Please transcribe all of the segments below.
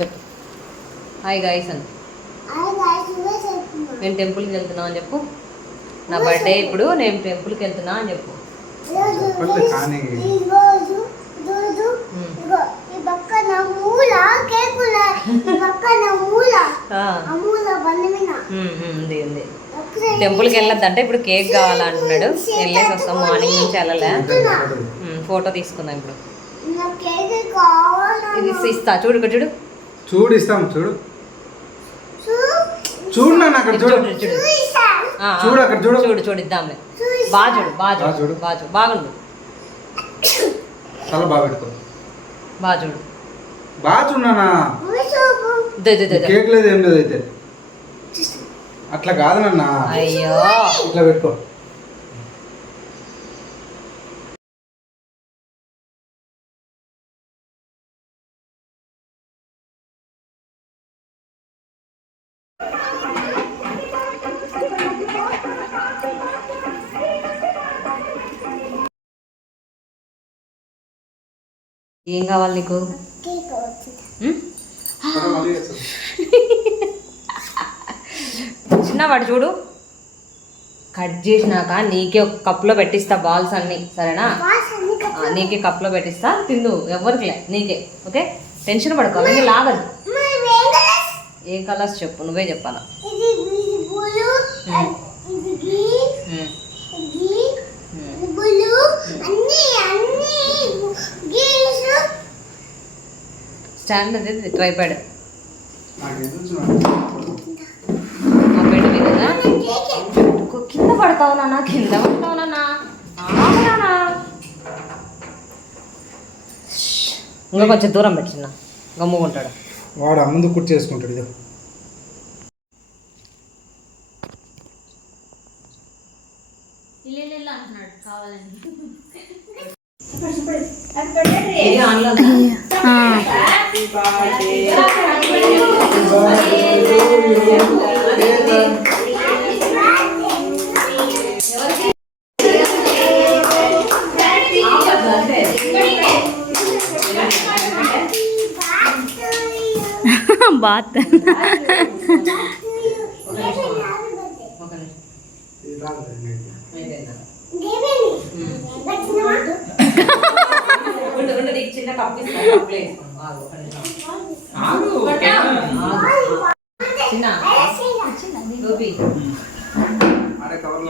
చెప్పు hi guys అని. నేను టెంపుల్కి వెళ్తున్నా అని చెప్పు. నా బర్త్డే ఇప్పుడు, నేను టెంపుల్కి వెళ్తున్నా అని చెప్పు. టెంపుల్కి వెళ్ళొద్దంటే ఇప్పుడు కేక్ కావాలంటున్నాడు. వెళ్ళేసి వస్తాం, మార్నింగ్ నుంచి వెళ్ళలే. ఫోటో తీసుకుందాం ఇప్పుడు. ఇది ఇస్తా చూడు, ఇక్కడ చూడు చూడు, ఇస్తాం చూడు. చూడు నాన్న, అక్కడ చూడు, చూడు అక్కడ చూడు, చూడు చూడు, ఇద్దాంలే. బాగా చూడు, బాగా చూడు, బాగా చూడు, బాగుంది. చాలా బాగా పెట్టుకో, బాగా చూడు, బాగా చూడనా. కేక్ లేదు, ఏం లేదు. అయితే అట్లా కాదు నాన్న. అయ్యో ఇట్లా పెట్టుకో. ఏం కావాలి నీకు? చిన్నవాడు చూడు, కట్ చేసినాక నీకే ఒక కప్లో పెట్టిస్తా బాల్స్ అన్ని, సరేనా? నీకే కప్లో పెట్టిస్తా, తిందు. ఎవరికి లే, నీకే. ఓకే, టెన్షన్ పడుకో, అవన్నీ లాగదు. ఏ కలర్స్ చెప్పు, నువ్వే చెప్పాలా. స్టాండ్ అది ట్రైపాడ్ బెడ్ మీద కింద పడతావు నాన్న, కింద పడతావు నాన్న. ఇంకా కొంచెం దూరం పెట్టిన గమ్ముకుంటాడు వాడు. ముందు కుర్చీ చేసుకుంటాడు. ఇది బాత్ చిన్న కప్పు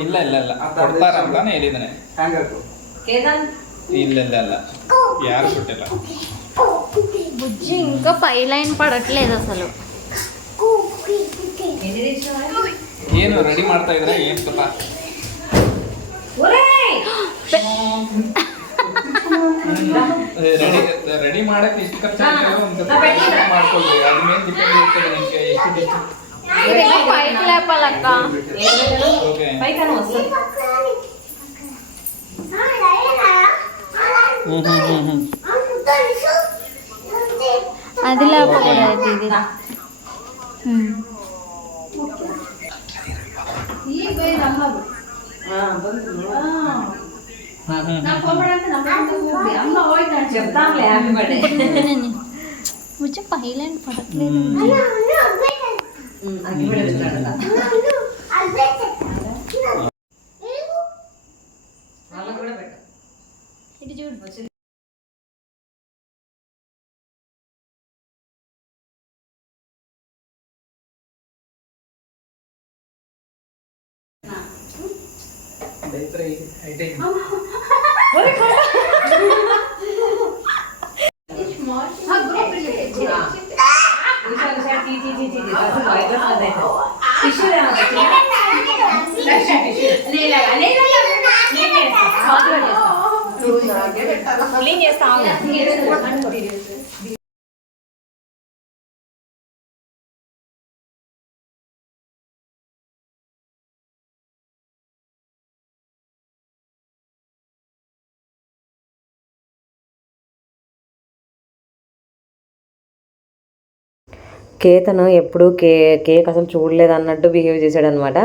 ಇಲ್ಲ ಇಲ್ಲ ಇಲ್ಲ ಕೊಡ್ತಾರಂತಾನೆ ಹೇಳಿದ್ದಾನೆ. ಇಲ್ಲ ಇಲ್ಲ ಇಲ್ಲ ಯಾರು ಕೊಟ್ಟಿಲ್ಲ. బుజ్జి ఇంకా పై లైన్ పడట్లేదు అసలు. ಏನು ರೆಡಿ ಮಾಡ್ತಾ ಇದ್ರೆ ಏನ್ ಗೊತ್ತಾ, ರೆಡಿ ಮಾಡಕ್ಕೆ ಎಷ್ಟು ಖರ್ಚು ಮಾಡ್ಕೊಳ್ರಿ. ಅದ್ರ ಮೇಲೆ ಡಿಪೆಂಡ್ ಇರ್ತದೆ ನಿಮ್ಗೆ ಎಷ್ಟು పైకి లేపాలక్క. అది లేపకూడదు. ఇది బుజ్జి పై లైన్ పడట్లేదు. ఇటు చూడు. కేతను ఎప్పుడు కేక్ అసలు చూడలేదు అన్నట్టు బిహేవ్ చేశాడనమాట.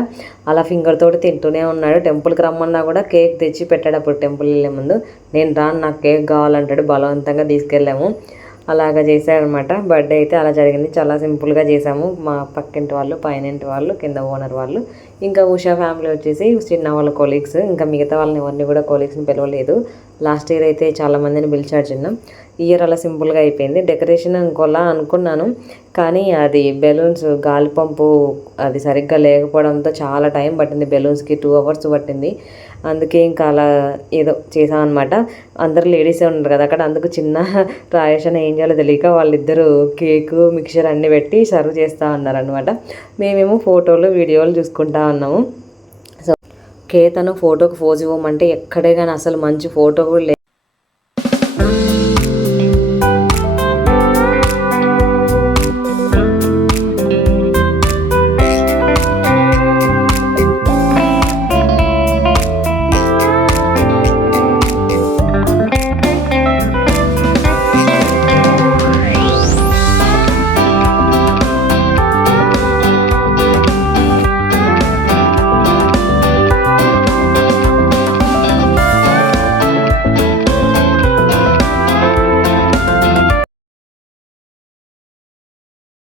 అలా ఫింగర్ తోటి తింటూనే ఉన్నాడు. టెంపుల్కి రమ్మన్నా కూడా కేక్ తెచ్చి పెట్టాడు. అప్పుడు టెంపుల్ వెళ్ళే ముందు నేను రాను, నాకు కేక్ కావాలంటాడు. బలవంతంగా తీసుకెళ్ళాము. అలాగా చేశారనమాట. బర్త్డే అయితే అలా జరిగింది. చాలా సింపుల్గా చేసాము. మా పక్కింటి వాళ్ళు, పైనింటి వాళ్ళు, కింద ఓనర్ వాళ్ళు, ఇంకా ఉషా ఫ్యామిలీ వచ్చేసి చిన్న వాళ్ళ కొలీగ్స్, ఇంకా మిగతా వాళ్ళని ఎవరిని కూడా కొలీగ్స్ని పిలవలేదు. లాస్ట్ ఇయర్ అయితే చాలామందిని పిలిచాడు చిన్న. ఈ ఇయర్ అలా సింపుల్గా అయిపోయింది. డెకరేషన్ ఇంకోలా అనుకున్నాను, కానీ అది బెలూన్స్ గాలి పంపు అది సరిగ్గా లేకపోవడంతో చాలా టైం పట్టింది. బెలూన్స్కి 2 hours పట్టింది. అందుకే ఇంకా అలా ఏదో చేసామన్నమాట. అందరు లేడీసే ఉన్నారు కదా అక్కడ, అందుకు చిన్న రాయేషన్ ఏం చేయాలో తెలియక వాళ్ళిద్దరూ కేకు మిక్చర్ అన్నీ పెట్టి సర్వ్ చేస్తూ ఉన్నారనమాట. మేమేమో ఫోటోలు వీడియోలు చూసుకుంటా ఉన్నాము. సో తను ఫోటోకి పోజ్ ఇవ్వమంటే ఎక్కడే కానీ అసలు మంచి ఫోటో కూడా